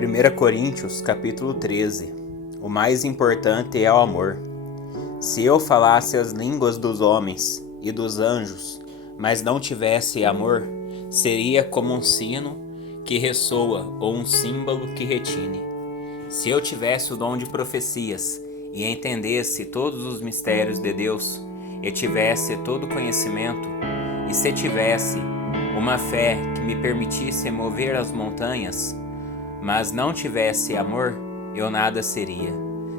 1 Coríntios, capítulo 13. O mais importante é o amor. Se eu falasse as línguas dos homens e dos anjos, mas não tivesse amor, seria como um sino que ressoa ou um símbolo que retine. Se eu tivesse o dom de profecias e entendesse todos os mistérios de Deus, e tivesse todo o conhecimento, e se tivesse uma fé que me permitisse mover as montanhas, mas não tivesse amor, eu nada seria.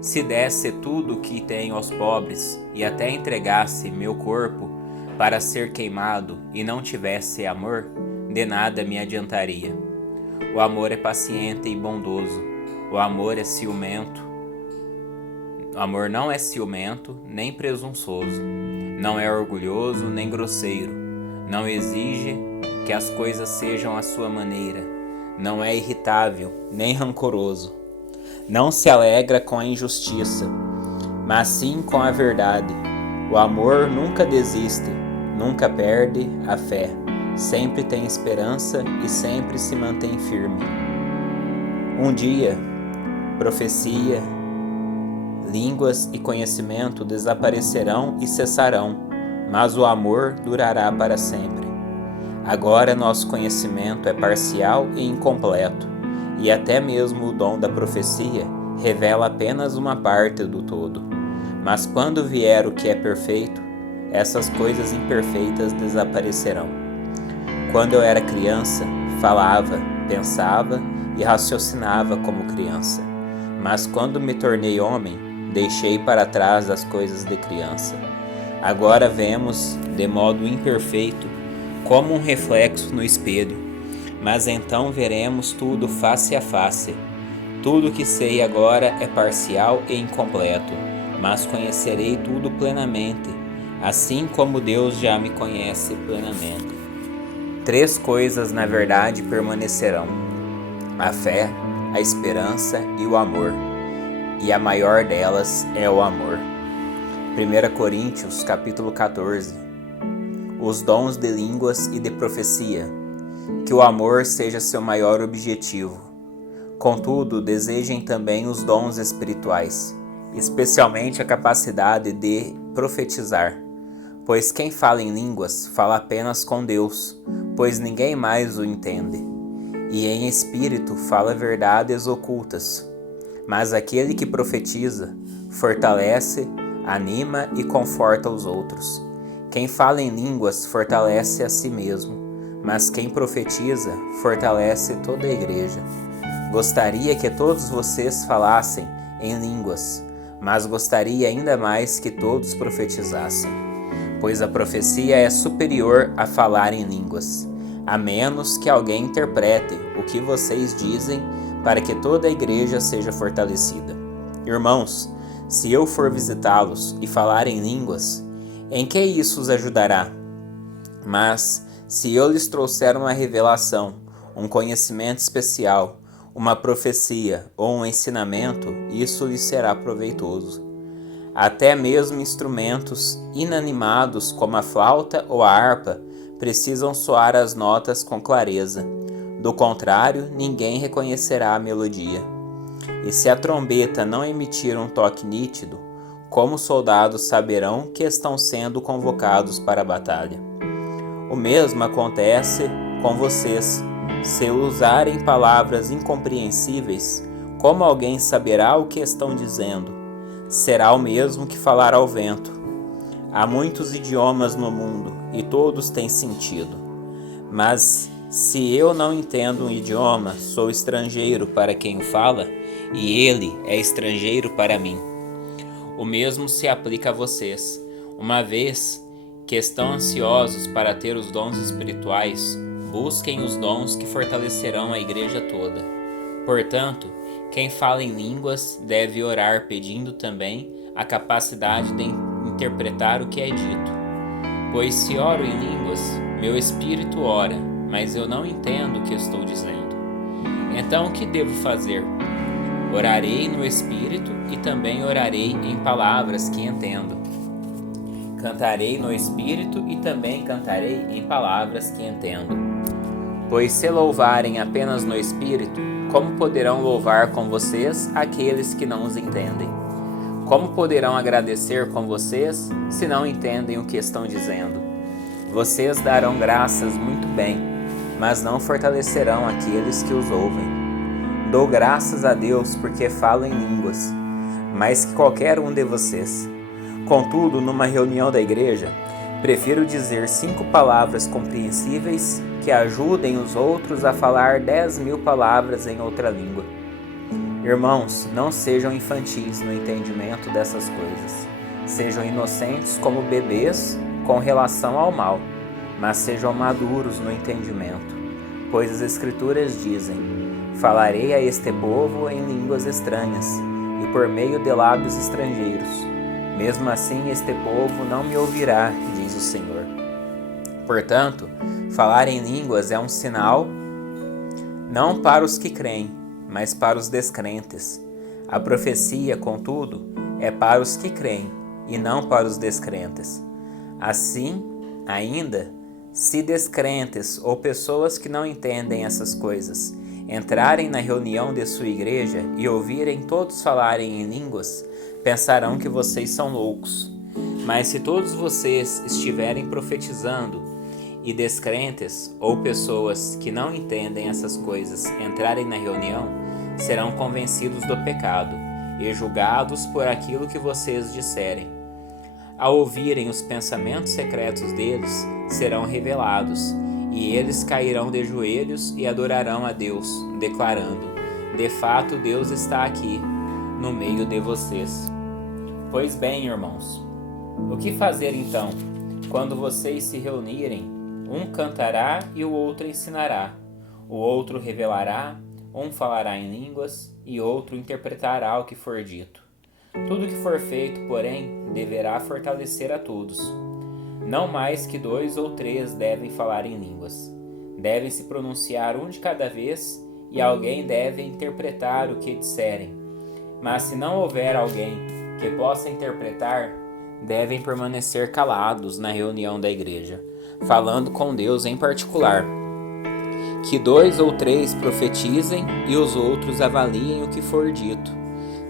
Se desse tudo o que tenho aos pobres e até entregasse meu corpo para ser queimado e não tivesse amor, de nada me adiantaria. O amor é paciente e bondoso. O amor é ciumento. O amor não é ciumento nem presunçoso. Não é orgulhoso nem grosseiro. Não exige que as coisas sejam à sua maneira. Não é irritável nem rancoroso. Não se alegra com a injustiça, mas sim com a verdade. O amor nunca desiste, nunca perde a fé. Sempre tem esperança e sempre se mantém firme. Um dia, profecia, línguas e conhecimento desaparecerão e cessarão, mas o amor durará para sempre. Agora nosso conhecimento é parcial e incompleto, e até mesmo o dom da profecia revela apenas uma parte do todo. Mas quando vier o que é perfeito, essas coisas imperfeitas desaparecerão. Quando eu era criança, falava, pensava e raciocinava como criança. Mas quando me tornei homem, deixei para trás as coisas de criança. Agora vemos, de modo imperfeito, como um reflexo no espelho, mas então veremos tudo face a face. Tudo que sei agora é parcial e incompleto, mas conhecerei tudo plenamente, assim como Deus já me conhece plenamente. 3 coisas na verdade permanecerão: a fé, a esperança e o amor, e a maior delas é o amor. 1 Coríntios, capítulo 14. Os dons de línguas e de profecia, que o amor seja seu maior objetivo. Contudo, desejem também os dons espirituais, especialmente a capacidade de profetizar, pois quem fala em línguas fala apenas com Deus, pois ninguém mais o entende, e em espírito fala verdades ocultas. Mas aquele que profetiza fortalece, anima e conforta os outros. Quem fala em línguas fortalece a si mesmo, mas quem profetiza fortalece toda a igreja. Gostaria que todos vocês falassem em línguas, mas gostaria ainda mais que todos profetizassem, pois a profecia é superior a falar em línguas, a menos que alguém interprete o que vocês dizem para que toda a igreja seja fortalecida. Irmãos, se eu for visitá-los e falar em línguas, em que isso os ajudará? Mas, se eu lhes trouxer uma revelação, um conhecimento especial, uma profecia ou um ensinamento, isso lhes será proveitoso. Até mesmo instrumentos inanimados como a flauta ou a harpa precisam soar as notas com clareza. Do contrário, ninguém reconhecerá a melodia. E se a trombeta não emitir um toque nítido, como os soldados saberão que estão sendo convocados para a batalha? O mesmo acontece com vocês. Se usarem palavras incompreensíveis, como alguém saberá o que estão dizendo? Será o mesmo que falar ao vento. Há muitos idiomas no mundo e todos têm sentido. Mas se eu não entendo um idioma, sou estrangeiro para quem o fala e ele é estrangeiro para mim. O mesmo se aplica a vocês. Uma vez que estão ansiosos para ter os dons espirituais, busquem os dons que fortalecerão a igreja toda. Portanto, quem fala em línguas deve orar pedindo também a capacidade de interpretar o que é dito. Pois se oro em línguas, meu espírito ora, mas eu não entendo o que estou dizendo. Então o que devo fazer? Orarei no espírito e também orarei em palavras que entendo. Cantarei no espírito e também cantarei em palavras que entendo. Pois se louvarem apenas no espírito, como poderão louvar com vocês aqueles que não os entendem? Como poderão agradecer com vocês se não entendem o que estão dizendo? Vocês darão graças muito bem, mas não fortalecerão aqueles que os ouvem. Dou graças a Deus porque falo em línguas, mais que qualquer um de vocês. Contudo, numa reunião da igreja, prefiro dizer 5 palavras compreensíveis que ajudem os outros a falar 10.000 palavras em outra língua. Irmãos, não sejam infantis no entendimento dessas coisas. Sejam inocentes como bebês com relação ao mal, mas sejam maduros no entendimento. Pois as Escrituras dizem: falarei a este povo em línguas estranhas e por meio de lábios estrangeiros. Mesmo assim, este povo não me ouvirá, diz o Senhor. Portanto, falar em línguas é um sinal não para os que creem, mas para os descrentes. A profecia, contudo, é para os que creem e não para os descrentes. Assim, ainda, se descrentes ou pessoas que não entendem essas coisas entrarem na reunião de sua igreja e ouvirem todos falarem em línguas, pensarão que vocês são loucos. Mas se todos vocês estiverem profetizando e descrentes ou pessoas que não entendem essas coisas entrarem na reunião, serão convencidos do pecado e julgados por aquilo que vocês disserem. Ao ouvirem os pensamentos secretos deles, serão revelados, e eles cairão de joelhos e adorarão a Deus, declarando: de fato, Deus está aqui, no meio de vocês. Pois bem, irmãos, o que fazer então? Quando vocês se reunirem, um cantará e o outro ensinará, o outro revelará, um falará em línguas e outro interpretará o que for dito. Tudo que for feito, porém, deverá fortalecer a todos. Não mais que 2 ou 3 devem falar em línguas. Devem se pronunciar um de cada vez e alguém deve interpretar o que disserem. Mas se não houver alguém que possa interpretar, devem permanecer calados na reunião da igreja, falando com Deus em particular. Que 2 ou 3 profetizem e os outros avaliem o que for dito.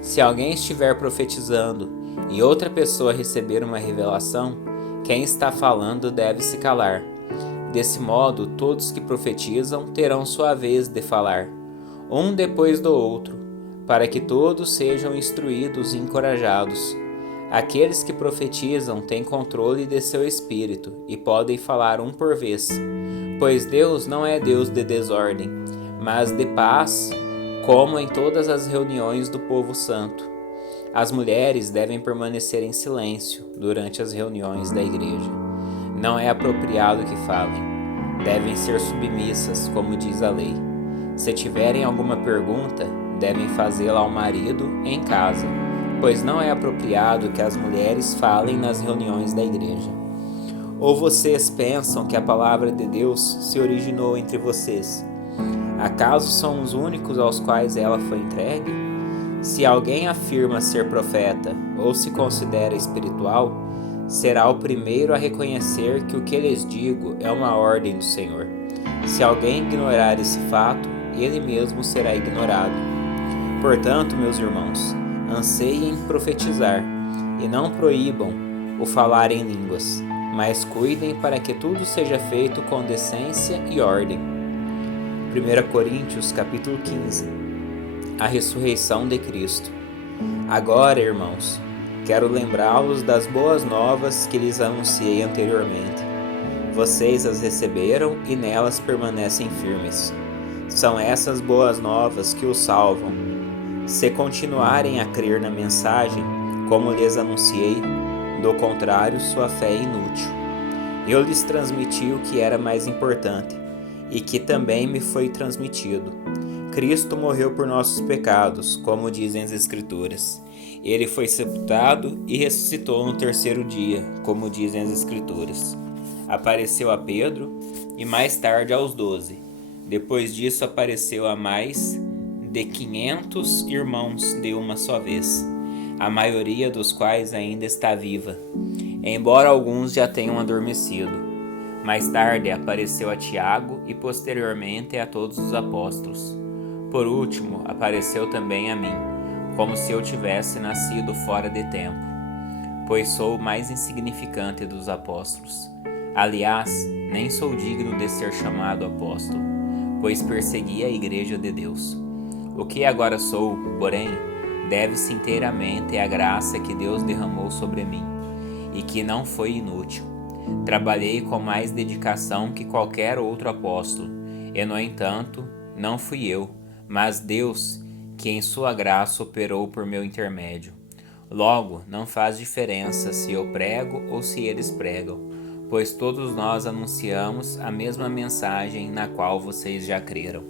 Se alguém estiver profetizando e outra pessoa receber uma revelação, quem está falando deve se calar. Desse modo, todos que profetizam terão sua vez de falar, um depois do outro, para que todos sejam instruídos e encorajados. Aqueles que profetizam têm controle de seu espírito e podem falar um por vez, pois Deus não é Deus de desordem, mas de paz, como em todas as reuniões do povo santo. As mulheres devem permanecer em silêncio durante as reuniões da igreja. Não é apropriado que falem. Devem ser submissas, como diz a lei. Se tiverem alguma pergunta, devem fazê-la ao marido em casa, pois não é apropriado que as mulheres falem nas reuniões da igreja. Ou vocês pensam que a palavra de Deus se originou entre vocês? Acaso são os únicos aos quais ela foi entregue? Se alguém afirma ser profeta ou se considera espiritual, será o primeiro a reconhecer que o que lhes digo é uma ordem do Senhor. Se alguém ignorar esse fato, ele mesmo será ignorado. Portanto, meus irmãos, anseiem profetizar e não proíbam o falar em línguas, mas cuidem para que tudo seja feito com decência e ordem. 1 Coríntios capítulo 15. A ressurreição de Cristo. Agora, irmãos, quero lembrá-los das boas novas que lhes anunciei anteriormente. Vocês as receberam e nelas permanecem firmes. São essas boas novas que os salvam. Se continuarem a crer na mensagem, como lhes anunciei, do contrário, sua fé é inútil. Eu lhes transmiti o que era mais importante, e que também me foi transmitido. Cristo morreu por nossos pecados, como dizem as Escrituras. Ele foi sepultado e ressuscitou no 3º dia, como dizem as Escrituras. Apareceu a Pedro e mais tarde aos 12. Depois disso apareceu a mais de 500 irmãos de uma só vez, a maioria dos quais ainda está viva, embora alguns já tenham adormecido. Mais tarde apareceu a Tiago e posteriormente a todos os apóstolos. Por último, apareceu também a mim, como se eu tivesse nascido fora de tempo, pois sou o mais insignificante dos apóstolos. Aliás, nem sou digno de ser chamado apóstolo, pois persegui a igreja de Deus. O que agora sou, porém, deve-se inteiramente à graça que Deus derramou sobre mim, e que não foi inútil. Trabalhei com mais dedicação que qualquer outro apóstolo, e no entanto, não fui eu, mas Deus, que em sua graça operou por meu intermédio. Logo, não faz diferença se eu prego ou se eles pregam, pois todos nós anunciamos a mesma mensagem na qual vocês já creram.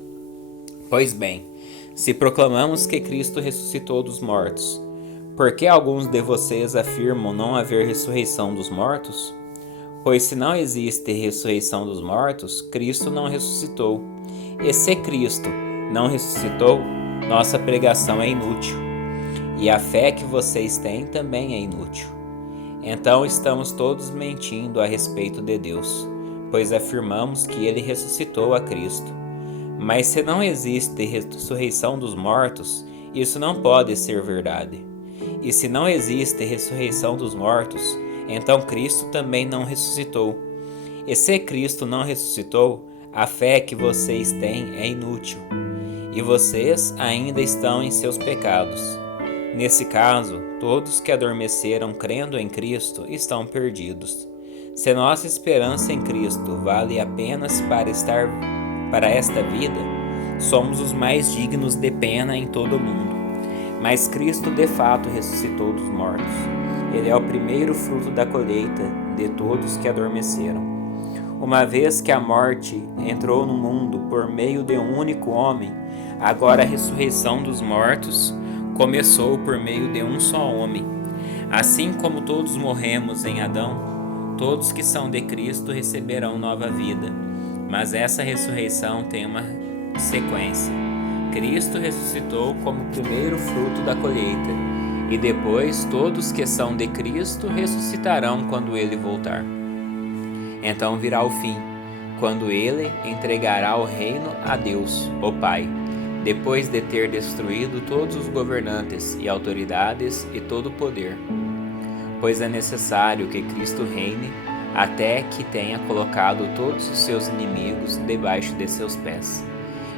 Pois bem, se proclamamos que Cristo ressuscitou dos mortos, por que alguns de vocês afirmam não haver ressurreição dos mortos? Pois se não existe ressurreição dos mortos, Cristo não ressuscitou. E se Cristo não ressuscitou, nossa pregação é inútil, e a fé que vocês têm também é inútil. Então estamos todos mentindo a respeito de Deus, pois afirmamos que Ele ressuscitou a Cristo. Mas se não existe ressurreição dos mortos, isso não pode ser verdade. E se não existe ressurreição dos mortos, então Cristo também não ressuscitou. E se Cristo não ressuscitou, a fé que vocês têm é inútil, e vocês ainda estão em seus pecados. Nesse caso, todos que adormeceram crendo em Cristo estão perdidos. Se nossa esperança em Cristo vale apenas para esta vida, somos os mais dignos de pena em todo o mundo. Mas Cristo de fato ressuscitou dos mortos. Ele é o primeiro fruto da colheita de todos que adormeceram. Uma vez que a morte entrou no mundo por meio de um único homem, agora a ressurreição dos mortos começou por meio de um só homem. Assim como todos morremos em Adão, todos que são de Cristo receberão nova vida. Mas essa ressurreição tem uma sequência. Cristo ressuscitou como primeiro fruto da colheita, e depois todos que são de Cristo ressuscitarão quando ele voltar. Então virá o fim, quando ele entregará o reino a Deus, o Pai, depois de ter destruído todos os governantes e autoridades e todo o poder. Pois é necessário que Cristo reine até que tenha colocado todos os seus inimigos debaixo de seus pés.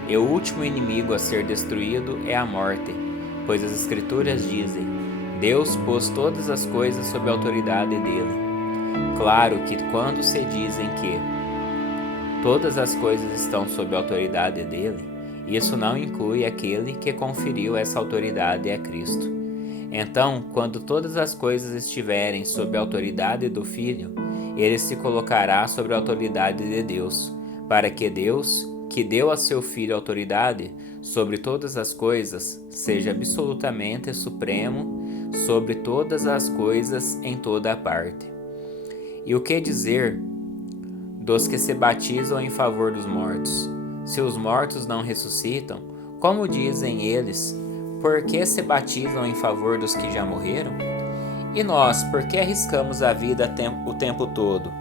E o último inimigo a ser destruído é a morte, pois as Escrituras dizem: Deus pôs todas as coisas sob a autoridade dele. Claro que quando se dizem que todas as coisas estão sob a autoridade dele, isso não inclui aquele que conferiu essa autoridade a Cristo. Então, quando todas as coisas estiverem sob a autoridade do Filho, ele se colocará sobre a autoridade de Deus, para que Deus, que deu a seu Filho autoridade sobre todas as coisas, seja absolutamente supremo sobre todas as coisas em toda a parte. E o que dizer dos que se batizam em favor dos mortos? Se os mortos não ressuscitam, como dizem eles, por que se batizam em favor dos que já morreram? E nós, por que arriscamos a vida o tempo todo?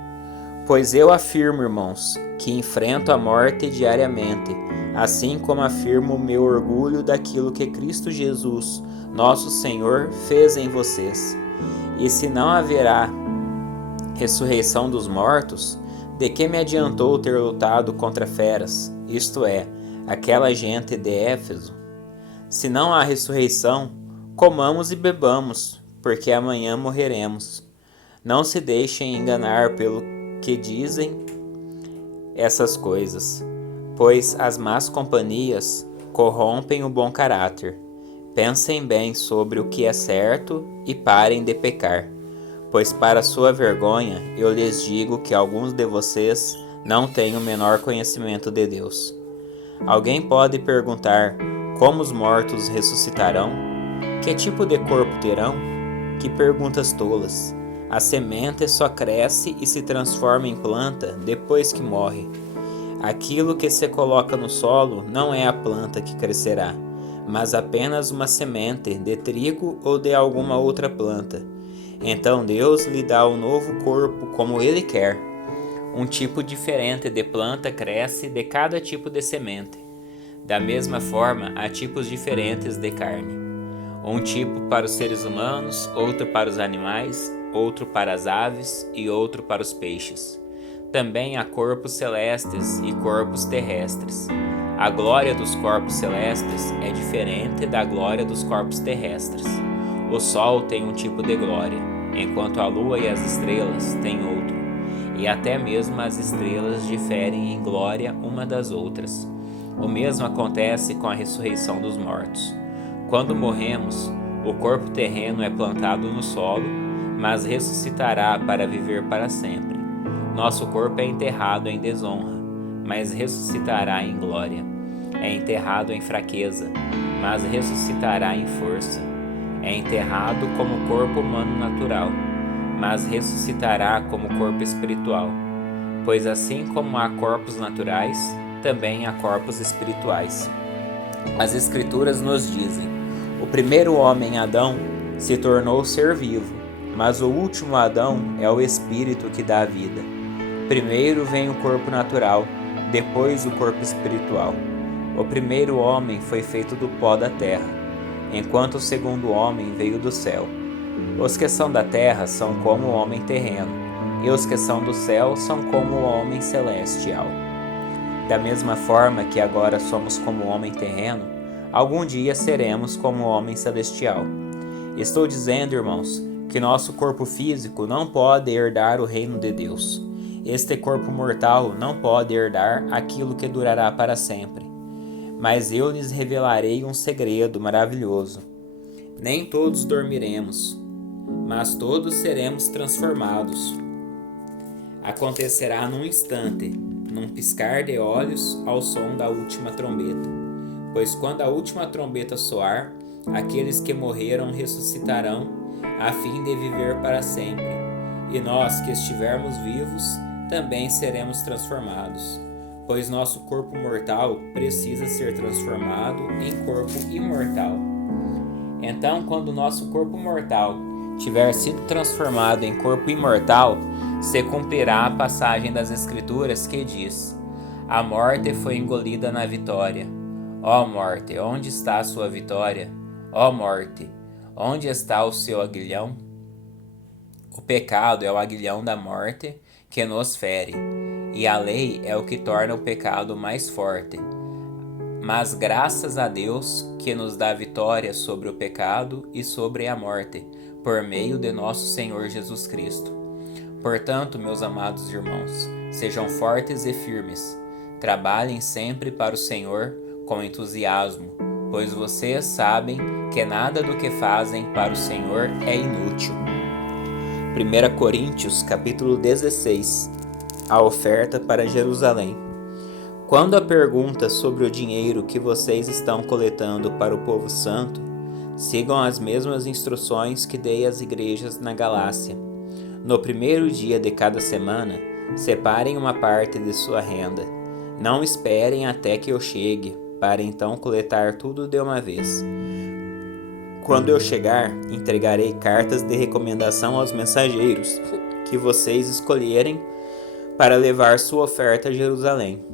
Pois eu afirmo, irmãos, que enfrento a morte diariamente, assim como afirmo o meu orgulho daquilo que Cristo Jesus, nosso Senhor, fez em vocês. E se não haverá ressurreição dos mortos, de que me adiantou ter lutado contra feras, isto é, aquela gente de Éfeso? Se não há ressurreição, comamos e bebamos, porque amanhã morreremos. Não se deixem enganar pelo que dizem essas coisas, pois as más companhias corrompem o bom caráter. Pensem bem sobre o que é certo e parem de pecar, pois para sua vergonha eu lhes digo que alguns de vocês não têm o menor conhecimento de Deus. Alguém pode perguntar: como os mortos ressuscitarão? Que tipo de corpo terão? Que perguntas tolas! A semente só cresce e se transforma em planta depois que morre. Aquilo que se coloca no solo não é a planta que crescerá, mas apenas uma semente de trigo ou de alguma outra planta. Então Deus lhe dá um novo corpo como Ele quer. Um tipo diferente de planta cresce de cada tipo de semente. Da mesma forma, há tipos diferentes de carne. Um tipo para os seres humanos, outro para os animais, outro para as aves e outro para os peixes. Também há corpos celestes e corpos terrestres. A glória dos corpos celestes é diferente da glória dos corpos terrestres. O sol tem um tipo de glória, enquanto a lua e as estrelas têm outro. E até mesmo as estrelas diferem em glória uma das outras. O mesmo acontece com a ressurreição dos mortos. Quando morremos, o corpo terreno é plantado no solo, mas ressuscitará para viver para sempre. Nosso corpo é enterrado em desonra, mas ressuscitará em glória. É enterrado em fraqueza, mas ressuscitará em força. É enterrado como corpo humano natural, mas ressuscitará como corpo espiritual. Pois assim como há corpos naturais, também há corpos espirituais. As Escrituras nos dizem: o primeiro homem, Adão, se tornou ser vivo, mas o último Adão é o Espírito que dá vida. Primeiro vem o corpo natural, depois o corpo espiritual. O primeiro homem foi feito do pó da terra, enquanto o segundo homem veio do céu. Os que são da terra são como o homem terreno, e os que são do céu são como o homem celestial. Da mesma forma que agora somos como o homem terreno, algum dia seremos como o homem celestial. Estou dizendo, irmãos, que nosso corpo físico não pode herdar o reino de Deus. Este corpo mortal não pode herdar aquilo que durará para sempre. Mas eu lhes revelarei um segredo maravilhoso. Nem todos dormiremos, mas todos seremos transformados. Acontecerá num instante, num piscar de olhos, ao som da última trombeta. Pois quando a última trombeta soar, aqueles que morreram ressuscitarão, a fim de viver para sempre. E nós que estivermos vivos, também seremos transformados. Pois nosso corpo mortal precisa ser transformado em corpo imortal. Então, quando nosso corpo mortal tiver sido transformado em corpo imortal, se cumprirá a passagem das Escrituras que diz: a morte foi engolida na vitória. Ó morte, onde está a sua vitória? Ó morte, onde está o seu aguilhão? O pecado é o aguilhão da morte que nos fere, e a lei é o que torna o pecado mais forte. Mas graças a Deus que nos dá vitória sobre o pecado e sobre a morte, por meio de nosso Senhor Jesus Cristo. Portanto, meus amados irmãos, sejam fortes e firmes. Trabalhem sempre para o Senhor com entusiasmo, pois vocês sabem que nada do que fazem para o Senhor é inútil. 1 Coríntios, capítulo 16. A oferta para Jerusalém. Quando a pergunta sobre o dinheiro que vocês estão coletando para o povo santo, sigam as mesmas instruções que dei às igrejas na Galácia. No primeiro dia de cada semana, separem uma parte de sua renda. Não esperem até que eu chegue, para então coletar tudo de uma vez. Quando eu chegar, entregarei cartas de recomendação aos mensageiros que vocês escolherem para levar sua oferta a Jerusalém.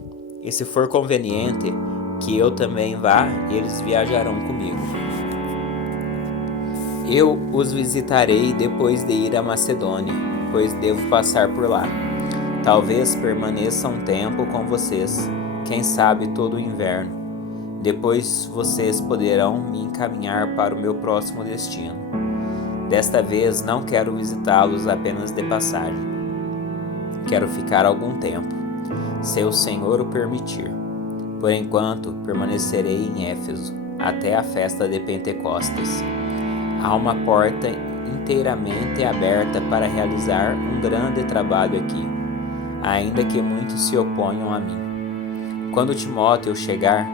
E se for conveniente que eu também vá, eles viajarão comigo. Eu os visitarei depois de ir à Macedônia, pois devo passar por lá. Talvez permaneça um tempo com vocês, quem sabe todo o inverno. Depois vocês poderão me encaminhar para o meu próximo destino. Desta vez não quero visitá-los apenas de passagem. Quero ficar algum tempo, se o Senhor o permitir. Por enquanto, permanecerei em Éfeso, até a festa de Pentecostes. Há uma porta inteiramente aberta para realizar um grande trabalho aqui, ainda que muitos se oponham a mim. Quando Timóteo chegar,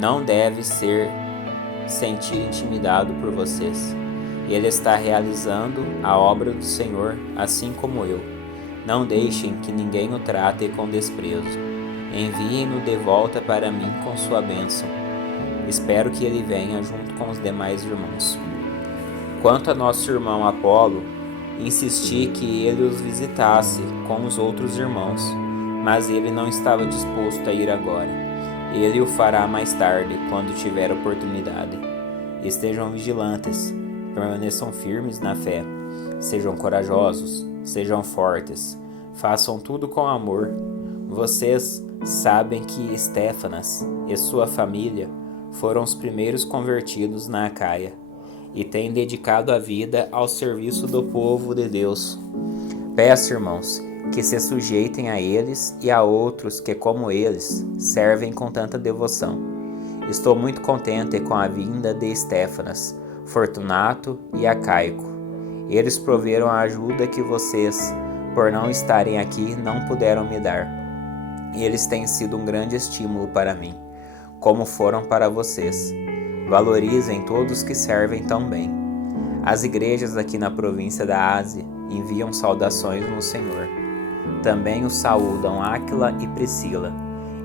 não deve sentir intimidado por vocês. Ele está realizando a obra do Senhor, assim como eu. Não deixem que ninguém o trate com desprezo. Enviem-no de volta para mim com sua bênção. Espero que ele venha junto com os demais irmãos. Quanto a nosso irmão Apolo, insisti que ele os visitasse com os outros irmãos, mas ele não estava disposto a ir agora. Ele o fará mais tarde, quando tiver oportunidade. Estejam vigilantes, permaneçam firmes na fé, sejam corajosos, sejam fortes, façam tudo com amor. Vocês sabem que Estéfanas e sua família foram os primeiros convertidos na Acaia e têm dedicado a vida ao serviço do povo de Deus. Peço, irmãos, que se sujeitem a eles e a outros que, como eles, servem com tanta devoção. Estou muito contente com a vinda de Estéfanas, Fortunato e Acaico. Eles proveram a ajuda que vocês, por não estarem aqui, não puderam me dar. Eles têm sido um grande estímulo para mim, como foram para vocês. Valorizem todos que servem tão bem. As igrejas aqui na província da Ásia enviam saudações no Senhor. Também os saúdam Áquila e Priscila,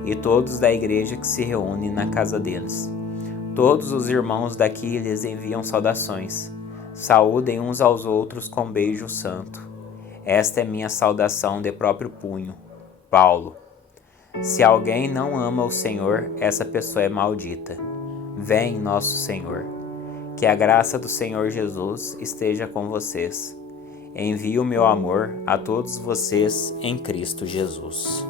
e todos da igreja que se reúne na casa deles. Todos os irmãos daqui lhes enviam saudações. Saúdem uns aos outros com beijo santo. Esta é minha saudação de próprio punho. Paulo. Se alguém não ama o Senhor, essa pessoa é maldita. Vem, nosso Senhor. Que a graça do Senhor Jesus esteja com vocês. Envio o meu amor a todos vocês em Cristo Jesus.